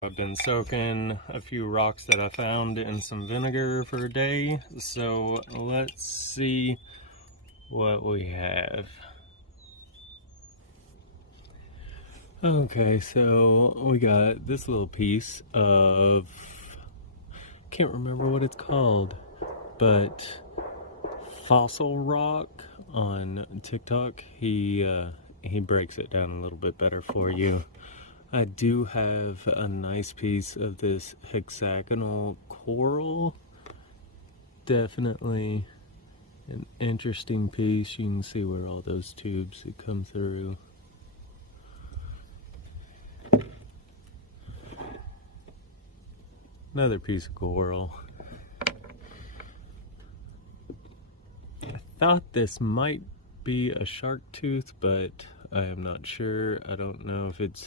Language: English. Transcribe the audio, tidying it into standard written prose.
I've been soaking a few rocks that I found in some vinegar for a day, so let's see what we have. Okay, so we got this little piece of, can't remember what it's called, but fossil rock on TikTok. He breaks it down a little bit better for you. I do have a nice piece of this hexagonal coral. Definitely an interesting piece. You can see where all those tubes that come through. Another piece of coral. I thought this might be a shark tooth, but I am not sure. I don't know if it's